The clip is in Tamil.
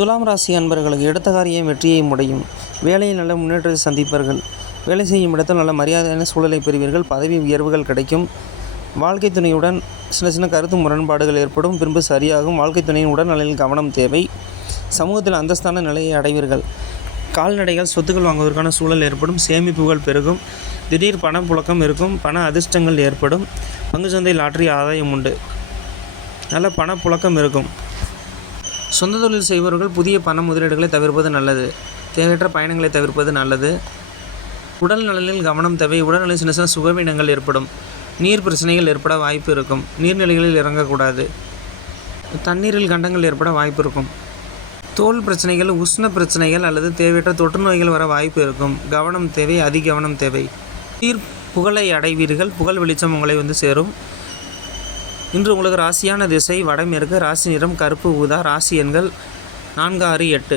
துலாம் ராசி அன்பர்களுக்கு எடுத்த காரியம் வெற்றியை முடையும். வேலையில் நல்ல முன்னேற்றத்தை சந்திப்பார்கள். வேலை செய்யும் இடத்தில் நல்ல மரியாதையான சூழலை பெறுவீர்கள். பதவி உயர்வுகள் கிடைக்கும். வாழ்க்கை துணையுடன் சின்ன சின்ன கருத்து முரண்பாடுகள் ஏற்படும். பின்பு சரியாகும். வாழ்க்கை துணையின் உடல்நலையில் கவனம் தேவை. சமூகத்தில் அந்தஸ்தான நிலையை அடைவீர்கள். கால்நடைகள் சொத்துக்கள் வாங்குவதற்கான சூழல் ஏற்படும். சேமிப்புகள் பெருகும். திடீர் பணப்புழக்கம் இருக்கும். பண அதிர்ஷ்டங்கள் ஏற்படும். பங்குச்சந்தை லாட்டரி ஆதாயம் உண்டு. நல்ல பணப்புழக்கம் இருக்கும். சொந்த தொழில் செய்பவர்கள் புதிய பண முதலீடுகளை தவிர்ப்பது நல்லது. தேவையற்ற பயணங்களை தவிர்ப்பது நல்லது. உடல் நலனில் கவனம் தேவை. உடல்நலில் சின்ன சின்ன சுகவீனங்கள் ஏற்படும். நீர் பிரச்சனைகள் ஏற்பட வாய்ப்பு இருக்கும். நீர்நிலைகளில் இறங்கக்கூடாது. தண்ணீரில் கண்டங்கள் ஏற்பட வாய்ப்பு இருக்கும். தோல் பிரச்சனைகள், உஷ்ண பிரச்சனைகள் அல்லது தேவையற்ற தொற்று நோய்கள் வர வாய்ப்பு இருக்கும். கவனம் தேவை, அதிகவனம் தேவை. நீர் புகழை அடைவீர்கள். புகழ் வெளிச்சம் உங்களை சேரும். இன்று உங்களுக்கு ராசியான திசை வடமேற்கு. ராசி நிறம் கருப்பு ஊதா. ராசி எண்கள் 4, 6, 8.